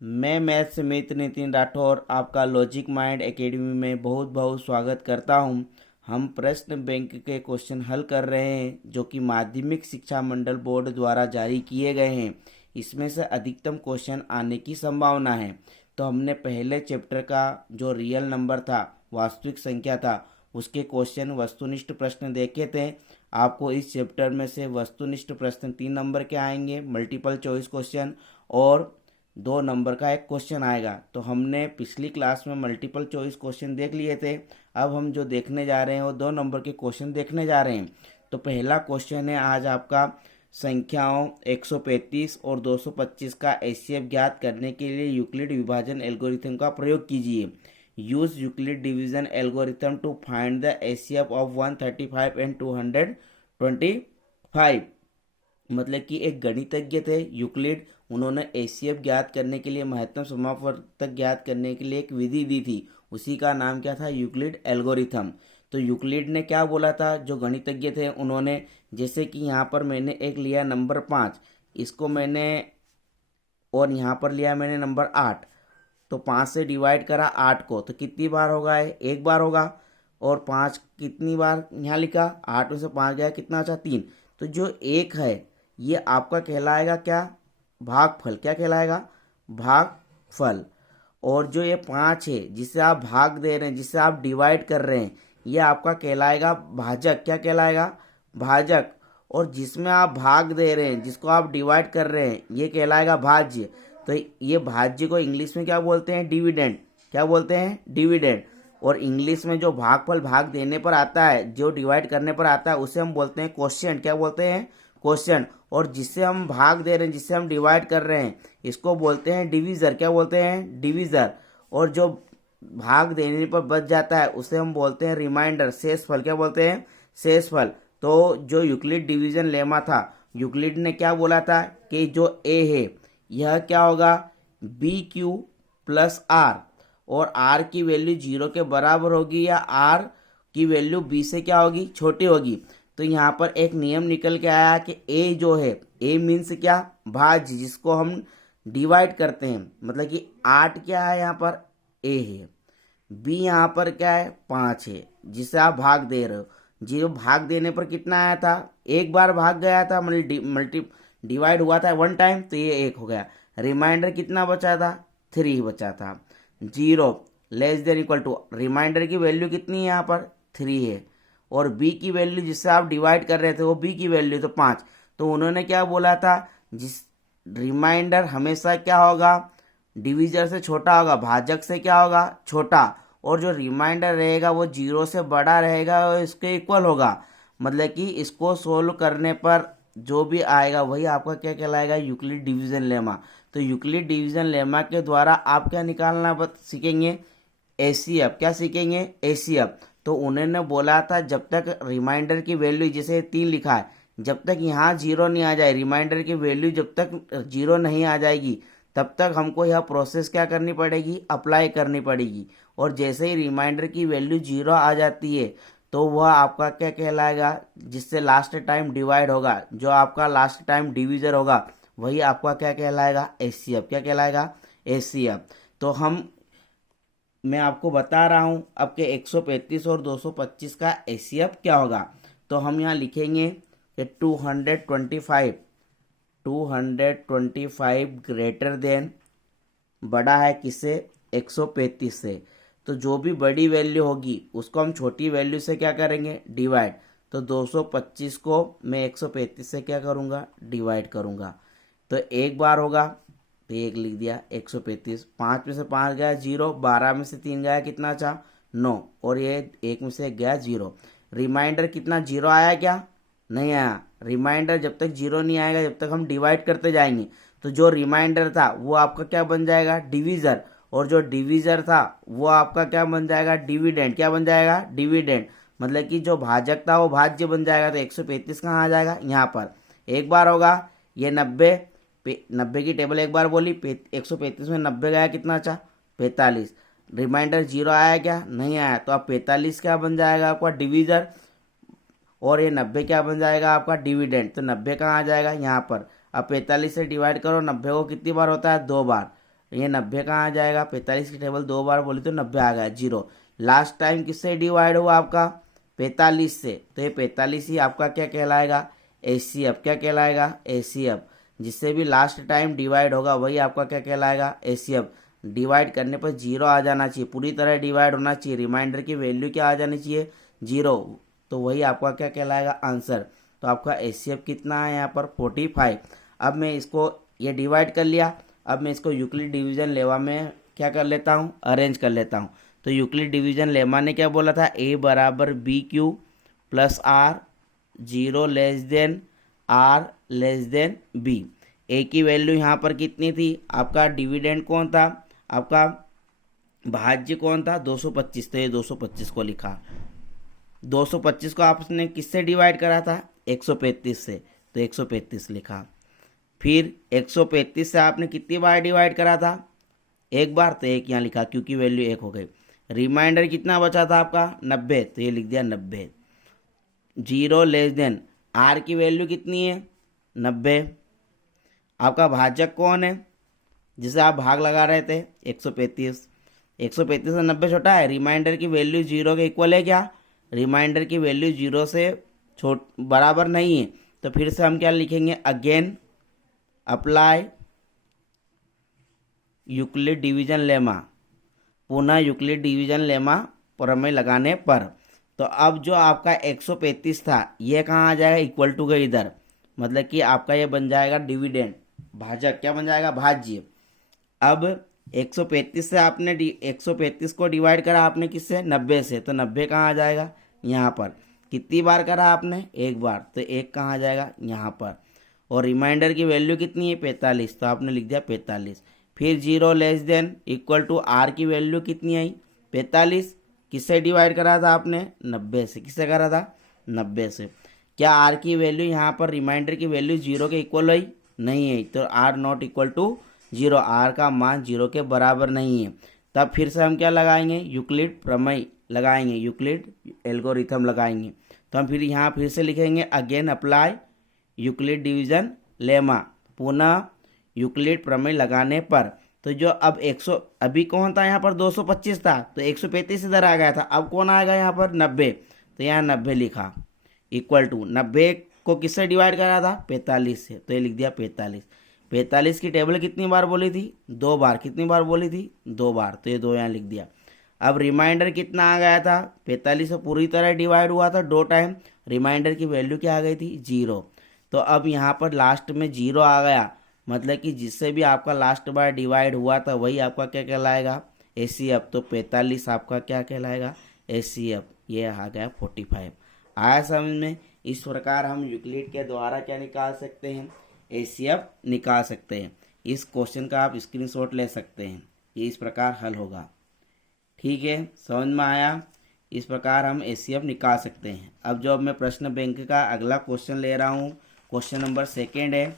मैं मैथ्स मित्र नितिन राठौर आपका logic mind academy में बहुत बहुत स्वागत करता हूं। हम प्रश्न बैंक के क्वेश्चन हल कर रहे हैं जो कि माध्यमिक शिक्षा मंडल बोर्ड द्वारा जारी किए गए हैं। इसमें से अधिकतम क्वेश्चन आने की संभावना है। तो हमने पहले चैप्टर का जो रियल नंबर था, वास्तविक संख्या था, उसके क्वेश्चन वस्तुनिष्ठ प्रश्न देखे थे। आपको इस चैप्टर में से वस्तुनिष्ठ प्रश्न 3 नंबर के आएंगे, मल्टीपल चॉइस क्वेश्चन, और 2 नंबर का एक क्वेश्चन आएगा। तो हमने पिछली क्लास में मल्टीपल चॉइस क्वेश्चन देख लिए थे। अब हम जो देखने जा रहे हैं वो 2 नंबर के क्वेश्चन देखने जा रहे हैं। तो पहला क्वेश्चन है आज आपका, संख्याओं 135 और 225 का एचसीएफ ज्ञात करने के लिए यूक्लिड विभाजन एल्गोरिथम का प्रयोग कीजिए। Use Euclid division algorithm to find the HCF of 135 and 225। मतलब कि एक गणितज्ञ थे यूक्लिड, उन्होंने एचसीएफ ज्ञात करने के लिए, महत्तम समापवर्तक ज्ञात करने के लिए एक विधि दी थी। उसी का नाम क्या था? Euclid algorithm. तो यूक्लिड ने क्या बोला था, जो गणितज्ञ थे उन्होंने, जैसे कि यहाँ पर मैंने एक लिया नंबर 5, इसको मैंने, और यहाँ पर लिया मैंने नंबर 8। तो 5 से डिवाइड करा 8 को, तो कितनी बार होगा? एक बार होगा। और 5 कितनी बार यहाँ लिखा? 8 में से 5 गया, कितना अच्छा? 3। तो जो एक है ये आपका कहलाएगा क्या? भागफल। क्या कहलाएगा? भागफल। और जो ये 5 है जिसे आप भाग दे रहे हैं, जिसे आप डिवाइड कर रहे हैं, ये आपका कहलाएगा भाजक। क्या कहलाएगा? भाजक। और जिसमें आप भाग दे रहे हैं, जिसको आप डिवाइड कर रहे हैं, ये कहलाएगा भाज्य। तो ये भाज्य को इंग्लिश में क्या बोलते हैं? डिविडेंड। क्या बोलते हैं? डिविडेंड। और इंग्लिश में जो भागफल भाग देने पर आता है, जो डिवाइड करने पर आता है, उसे हम बोलते हैं क्वोशिएंट। क्या बोलते हैं? क्वोशिएंट। और जिससे हम भाग दे रहे हैं, जिससे हम डिवाइड कर रहे हैं, इसको बोलते हैं डिवीजर। क्या बोलते हैं? डिवीजर। और जो भाग देने पर बच जाता है उसे हम बोलते हैं रिमाइंडर, शेषफल। क्या बोलते हैं? शेषफल। तो जो यूक्लिड डिवीजन लेमा था, यूक्लिड ने क्या बोला था कि जो ए है यह क्या होगा? बी क्यू प्लस आर, और आर की वैल्यू 0 के बराबर होगी या आर की वैल्यू बी से क्या होगी? छोटी होगी। तो यहाँ पर एक नियम निकल के आया कि ए जो है, ए मीन्स क्या? भाज्य, जिसको हम डिवाइड करते हैं। मतलब कि 8 क्या है यहाँ पर? ए है। बी यहाँ पर क्या है? 5 है, जिसे आप भाग दे रहे हो। जीरो भाग देने पर कितना आया था? एक बार भाग गया था, मल्टी डिवाइड हुआ था 1 टाइम, तो ये 1 हो गया। रिमाइंडर कितना बचा था? 3 बचा था। 0 less than equal to, remainder की वैल्यू कितनी है यहाँ पर? 3 है। और बी की वैल्यू जिससे आप डिवाइड कर रहे थे, वो बी की वैल्यू तो 5। तो उन्होंने क्या बोला था? जिस रिमाइंडर हमेशा क्या होगा? डिविजर से छोटा होगा, भाजक से क्या होगा? छोटा। और जो रिमाइंडर रहेगा वो 0 से बड़ा रहेगा और इसके इक्वल होगा। मतलब कि इसको सोल्व करने पर जो भी आएगा वही आपका क्या कहलाएगा? Euclid division lemma. तो यूक्लिड डिवीजन लेमा के द्वारा आप क्या निकालना सीखेंगे? एचसीएफ। क्या सीखेंगे? एचसीएफ। तो उन्होंने बोला था जब तक रिमाइंडर की वैल्यू, जैसे 3 लिखा है, जब तक यहाँ 0 नहीं आ जाए, रिमाइंडर की वैल्यू जब तक 0 नहीं आ जाएगी, तब तक हमको यह प्रोसेस क्या करनी पड़ेगी? अप्लाई करनी पड़ेगी। और जैसे ही रिमाइंडर की वैल्यू 0 आ जाती है, तो वह आपका क्या कहलाएगा? जिससे लास्ट टाइम डिवाइड होगा, जो आपका लास्ट टाइम डिवीजर होगा, वही आपका क्या कहलाएगा? एचसीएफ। क्या कहलाएगा? एचसीएफ। तो मैं आपको बता रहा हूं आपके 135 और 225 का एचसीएफ क्या होगा। तो हम यहाँ लिखेंगे कि 225 ग्रेटर देन, बड़ा है किससे? 135 से। तो जो भी बड़ी वैल्यू होगी उसको हम छोटी वैल्यू से क्या करेंगे? डिवाइड। तो 225 को मैं 135 से क्या करूँगा? डिवाइड करूँगा। तो एक बार होगा, तो 1 लिख दिया। 135, 5 में से 5 गया 0, 12 में से 3 गया, कितना अच्छा? 9। और ये 1 में से 1 गया 0। रिमाइंडर कितना? 0 आया क्या? नहीं आया। रिमाइंडर जब तक 0 नहीं आएगा, जब तक हम डिवाइड करते जाएंगे, तो जो रिमाइंडर था वो आपका क्या बन जाएगा? डिवीजर। और जो डिवीजर था वो आपका क्या बन जाएगा? डिविडेंड। क्या बन जाएगा? डिविडेंड। मतलब कि जो भाजक था वो भाज्य बन जाएगा। तो 135 कहाँ आ जाएगा? यहाँ पर। एक बार होगा, ये 90, 90 की टेबल एक बार बोली, 135 में 90 गया, कितना अच्छा? 45। रिमाइंडर 0 आया क्या? नहीं आया। तो अब 45 क्या बन जाएगा आपका? डिवीजर। और ये 90 क्या बन जाएगा? आपका डिविडेंड। तो 90 कहाँ आ जाएगा? यहाँ पर। अब 45 से डिवाइड करो, 90 को कितनी बार होता है? 2 बार। ये 90 कहाँ आ जाएगा, 45 की टेबल 2 बार बोली तो 90 आ गया, 0। लास्ट टाइम किससे डिवाइड हुआ आपका, 45 से, तो ये 45 ही आपका क्या कहलाएगा, एचसीएफ। क्या कहलाएगा, एचसीएफ। जिससे भी लास्ट टाइम डिवाइड होगा वही आपका क्या कहलाएगा, एचसीएफ। डिवाइड करने पर 0 आ जाना चाहिए, पूरी तरह डिवाइड होना चाहिए, रिमाइंडर की वैल्यू क्या आ जानी चाहिए, 0, तो वही आपका क्या कहलाएगा, आंसर। तो आपका एचसीएफ कितना है यहाँ पर, 45। अब मैं इसको ये डिवाइड कर लिया, अब मैं इसको यूक्लिड डिवीजन लेमा में क्या कर लेता हूँ, अरेंज कर लेता हूँ। तो यूक्लिड डिवीजन लेमा ने क्या बोला था, ए बराबर B Q plus R, 0 less than R less than B. A की वैल्यू यहाँ पर कितनी थी, आपका डिविडेंड कौन था, आपका भाज्य कौन था, 225, तो ये 225 को लिखा। 225 को आपने किससे डिवाइड करा था, 135 से, तो 135 लिखा। फिर 135 से आपने कितनी बार डिवाइड करा था, एक बार, तो एक यहाँ लिखा क्योंकि वैल्यू 1 हो गई। रिमाइंडर कितना बचा था आपका, 90, तो ये लिख दिया 90। 0 लेस देन आर की वैल्यू कितनी है, 90। आपका भाजक कौन है जिसे आप भाग लगा रहे थे, 135। 135 से 90 छोटा है, रिमाइंडर की वैल्यू 0 के इक्वल है क्या, रिमाइंडर की वैल्यू 0 से बराबर नहीं है, तो फिर से हम क्या लिखेंगे, again apply Euclid division lemma, पुनः यूक्लिड डिवीजन लेमा प्रमेय लगाने पर। तो अब जो आपका 135 था ये कहाँ आ जाएगा, इक्वल टू के इधर, मतलब कि आपका ये बन जाएगा डिविडेंड, भाजक क्या बन जाएगा, भाज्य। अब 135 से आपने 135 को डिवाइड करा आपने किससे, 90 से, तो 90 कहाँ आ जाएगा, यहाँ पर। कितनी बार करा आपने, एक बार, तो एक कहाँ आ जाएगा, यहाँ पर। और रिमाइंडर की वैल्यू कितनी है, 45, तो आपने लिख दिया 45। फिर 0 less than equal to R की वैल्यू कितनी आई, 45। किससे डिवाइड करा था आपने, 90 से। किससे करा था, 90 से। क्या आर की वैल्यू यहाँ पर रिमाइंडर की वैल्यू 0 के इक्वल हुई, नहीं है, तो R not equal to 0, R का मान 0 के बराबर नहीं है। तब फिर से हम क्या लगाएंगे, यूक्लिड प्रमेय लगाएंगे, यूक्लिड एल्गोरिथम लगाएंगे। तो हम फिर यहाँ फिर से लिखेंगे again apply Euclid division lemma, पुनः यूक्लिड प्रमेय लगाने पर। तो जो अब 100 अभी कौन था यहाँ पर, 225 था, तो 135 इधर आ गया था, अब कौन आएगा यहाँ पर, 90, तो यहाँ 90 लिखा, इक्वल टू 90 को किससे डिवाइड करा था, 45 से, तो ये लिख दिया 45। 45 की टेबल कितनी बार बोली थी, 2 बार। कितनी बार बोली थी, 2 बार, तो ये 2 यहाँ लिख दिया। अब रिमाइंडर कितना आ गया था, 45 से पूरी तरह डिवाइड हुआ था 2 टाइम, रिमाइंडर की वैल्यू क्या आ गई थी, 0। तो अब यहाँ पर लास्ट में 0 आ गया, मतलब कि जिससे भी आपका लास्ट बार डिवाइड हुआ था वही आपका क्या कहलाएगा, एचसीएफ। तो 45 आपका क्या कहलाएगा, एचसीएफ। ये आ गया 45। आया समझ में। इस प्रकार हम यूक्लिड के द्वारा क्या निकाल सकते हैं, एचसीएफ निकाल सकते हैं। इस क्वेश्चन का आप स्क्रीनशॉट ले सकते हैं, ये इस प्रकार हल होगा। ठीक है, समझ में आया। इस प्रकार हम एचसीएफ निकाल सकते हैं। अब जो मैं प्रश्न बैंक का अगला क्वेश्चन ले रहा हूँ, क्वेश्चन नंबर 2 है,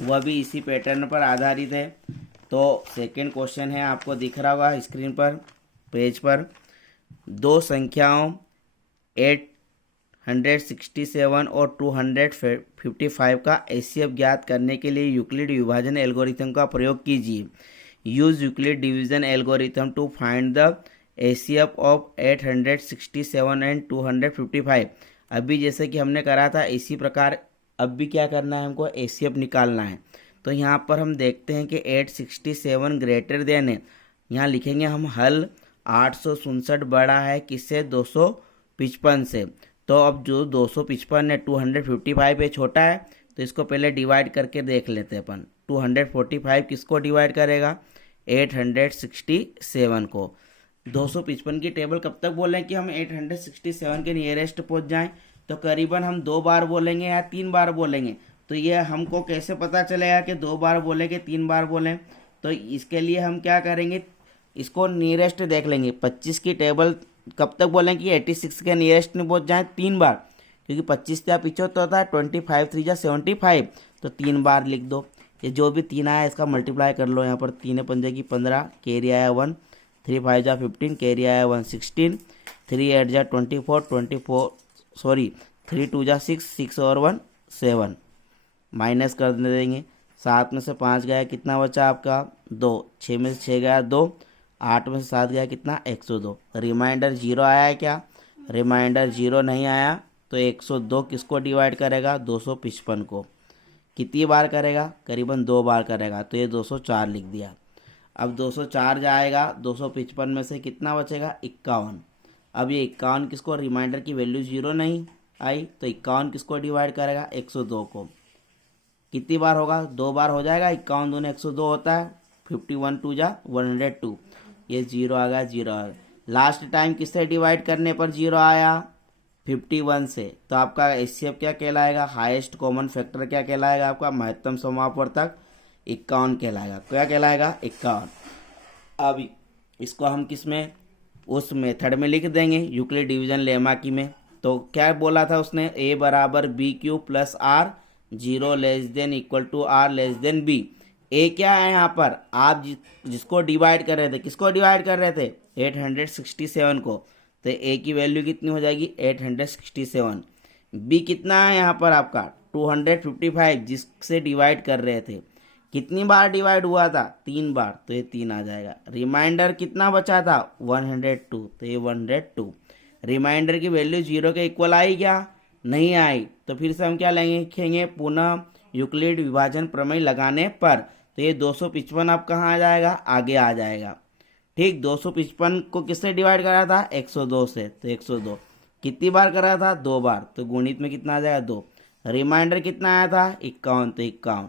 वह भी इसी पैटर्न पर आधारित है। तो सेकंड क्वेश्चन है, आपको दिख रहा होगा स्क्रीन पर, पेज पर। दो संख्याओं 867 और 255 का एचसीएफ ज्ञात करने के लिए यूक्लिड विभाजन एल्गोरिथम का प्रयोग कीजिए। Use Euclid division algorithm to find the HCF of 867 and 255। अभी जैसे कि हमने करा था इसी प्रकार अब भी क्या करना है, हमको एचसीएफ निकालना है। तो यहाँ पर हम देखते हैं कि 867 ग्रेटर देन है, यहाँ लिखेंगे हम हल 867 बड़ा है किससे, 255 से। तो अब जो 255 है 255 पे छोटा है, तो इसको पहले डिवाइड करके देख लेते हैं अपन। 245 किसको डिवाइड करेगा, 867 को। 255 की टेबल कब तक बोलें कि हम 867 के नियरेस्ट पहुंच जाएं, तो करीबन हम 2 बार बोलेंगे या 3 बार बोलेंगे। तो ये हमको कैसे पता चलेगा कि 2 बार बोले कि 3 बार बोलें, तो इसके लिए हम क्या करेंगे, इसको नियरेस्ट देख लेंगे। 25 की टेबल कब तक बोलें कि 86 के नियरेस्ट में पहुंच जाएं, 3 बार, क्योंकि 25 या 75 होता है, 25 3 जा 75, तो 3 बार लिख दो। ये जो भी 3 आया इसका मल्टीप्लाई कर लो, यहाँ पर 3 पंजे की 15, कैरी आया 1, 3 5 जा 15, कैरी आया 1 16, 3 8 जा 24, 3 2 जा 6 और 1 7, माइनस कर देंगे। 7 में से 5 गया कितना बचा आपका 2, 6 में से 6 गया 2, 8 में से 7 गया कितना 102। रिमाइंडर 0 आया है क्या? रिमाइंडर 0 नहीं आया, तो 102 किसको डिवाइड करेगा 255 को। कितनी बार करेगा? करीबन 2 बार करेगा, तो ये 204 लिख दिया। अब 204 जाएगा, 255 में से कितना बचेगा 51। अब ये 51 किसको, रिमाइंडर की वैल्यू 0 नहीं आई, तो 51 किसको डिवाइड करेगा 102 को। कितनी बार होगा? 2 बार हो जाएगा, 51 दूनी 102 होता है, 51 2 जा 102, ये 0 आ गया 0 आ गया। लास्ट टाइम किससे डिवाइड करने पर 0 आया? 51 से, तो आपका एचसीएफ क्या कहलाएगा? हाईएस्ट कॉमन फैक्टर क्या कहलाएगा आपका? महत्तम समापवर्तक 51 कहलाएगा। क्या कहलाएगा? 51। अब इसको हम किस में, उस मेथड में लिख देंगे यूक्लिड डिवीजन लेमा की में। तो क्या बोला था उसने? ए बराबर B Q plus R, 0 less than equal to R less than B. A क्या है यहाँ पर? आप जिसको डिवाइड कर रहे थे, किसको डिवाइड कर रहे थे 867 को, तो ए की वैल्यू कितनी हो जाएगी 867। बी कितना है यहाँ पर आपका 255, जिससे डिवाइड कर रहे थे। कितनी बार डिवाइड हुआ था? 3 बार, तो ये 3 आ जाएगा। रिमाइंडर कितना बचा था 102, तो ये 102। रिमाइंडर की वैल्यू 0 के इक्वल आई क्या? नहीं आई, तो फिर से हम क्या लिखेंगे पुनः यूक्लिड विभाजन प्रमेय लगाने पर, तो ये 255 अब कहाँ आ जाएगा? आगे आ जाएगा। ठीक, 255 को किससे डिवाइड करा था 102 से, तो 102 कितनी बार करा था 2 बार, तो गुणित में कितना आ जाएगा 2। रिमाइंडर कितना आया था 51, तो 51।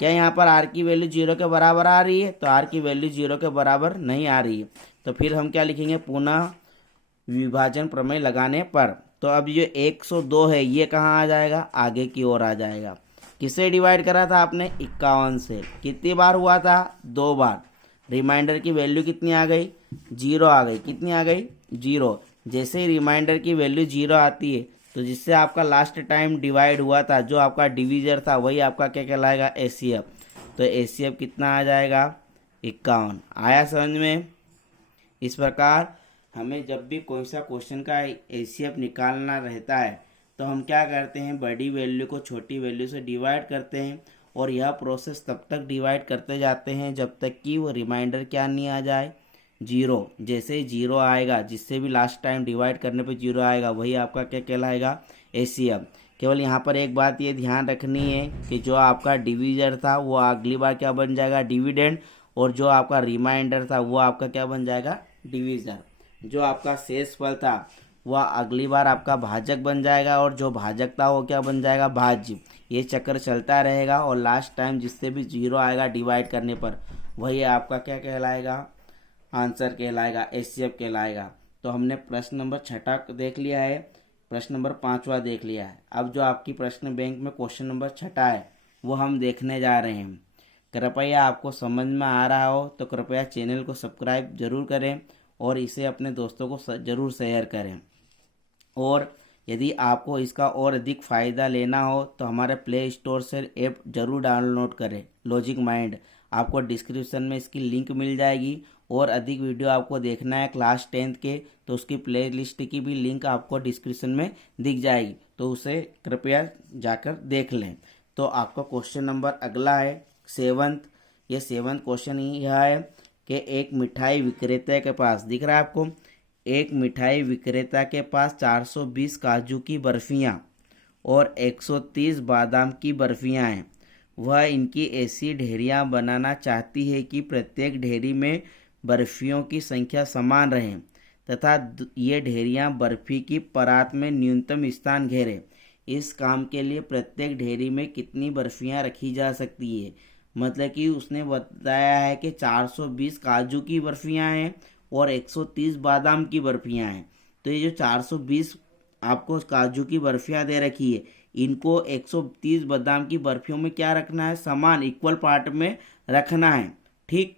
क्या यहाँ पर आर की वैल्यू 0 के बराबर आ रही है? तो आर की वैल्यू 0 के बराबर नहीं आ रही है, तो फिर हम क्या लिखेंगे पुनः विभाजन प्रमेय लगाने पर। तो अब ये 102 है, ये कहाँ आ जाएगा? आगे की ओर आ जाएगा। किससे डिवाइड करा था आपने 51 से। कितनी बार हुआ था? 2 बार। रिमाइंडर की वैल्यू कितनी आ गई 0 आ गई। कितनी आ गई 0। जैसे ही रिमाइंडर की वैल्यू 0 आती है, तो जिससे आपका लास्ट टाइम डिवाइड हुआ था, जो आपका डिविजर था, वही आपका क्या कहलाएगा एचसीएफ। तो एचसीएफ कितना आ जाएगा 51। आया समझ में? इस प्रकार हमें जब भी कोई सा क्वेश्चन का एचसीएफ निकालना रहता है, तो हम क्या करते हैं बड़ी वैल्यू को छोटी वैल्यू से डिवाइड करते हैं, और यह प्रोसेस तब तक डिवाइड करते जाते हैं जब तक कि वो रिमाइंडर क्या नहीं आ जाए 0। जैसे ही 0 आएगा, जिससे भी लास्ट टाइम डिवाइड करने पे 0 आएगा, वही आपका क्या कहलाएगा एचसीएफ। केवल यहाँ पर एक बात ये ध्यान रखनी है कि जो आपका डिविजर था वो अगली बार क्या बन जाएगा डिविडेंड, और जो आपका रिमाइंडर था वो आपका क्या बन जाएगा डिविजर। जो आपका शेषफल था वह अगली बार आपका भाजक बन जाएगा, और जो भाजक था वो क्या बन जाएगा भाज्य। ये चक्कर चलता रहेगा, और लास्ट टाइम जिससे भी 0 आएगा डिवाइड करने पर, वही आपका क्या कहलाएगा आंसर कहलाएगा, एचसीएफ कहलाएगा। तो हमने प्रश्न नंबर 6 देख लिया है, प्रश्न नंबर 5वां देख लिया है। अब जो आपकी प्रश्न बैंक में क्वेश्चन नंबर 6 है वो हम देखने जा रहे हैं। कृपया आपको समझ में आ रहा हो तो कृपया चैनल को सब्सक्राइब जरूर करें, और इसे अपने दोस्तों को ज़रूर शेयर करें। और यदि आपको इसका और अधिक फ़ायदा लेना हो तो हमारे प्ले स्टोर से ऐप जरूर डाउनलोड करें लॉजिक माइंड। आपको डिस्क्रिप्शन में इसकी लिंक मिल जाएगी, और अधिक वीडियो आपको देखना है क्लास 10th के, तो उसकी प्ले लिस्ट की भी लिंक आपको डिस्क्रिप्शन में दिख जाएगी, तो उसे कृपया जाकर देख लें। तो आपका क्वेश्चन नंबर अगला है 7th। ये 7th क्वेश्चन यह है कि एक मिठाई विक्रेता के पास, दिख रहा है आपको, एक मिठाई विक्रेता के पास 420 काजू की बर्फियां और 130 बादाम की बर्फियां हैं। वह इनकी ऐसी ढेरियां बनाना चाहती है कि प्रत्येक ढेरी में बर्फियों की संख्या समान रहे, तथा ये ढेरियां बर्फी की परात में न्यूनतम स्थान घेरे। इस काम के लिए प्रत्येक ढेरी में कितनी बर्फियां रखी जा सकती है? मतलब कि उसने बताया है कि 420 काजू की बर्फियां हैं और 130 बादाम की बर्फियां हैं। तो ये जो 420 आपको काजू की बर्फियां दे रखी है, इनको 130 बादाम की बर्फियों में क्या रखना है? समान इक्वल पार्ट में रखना है। ठीक,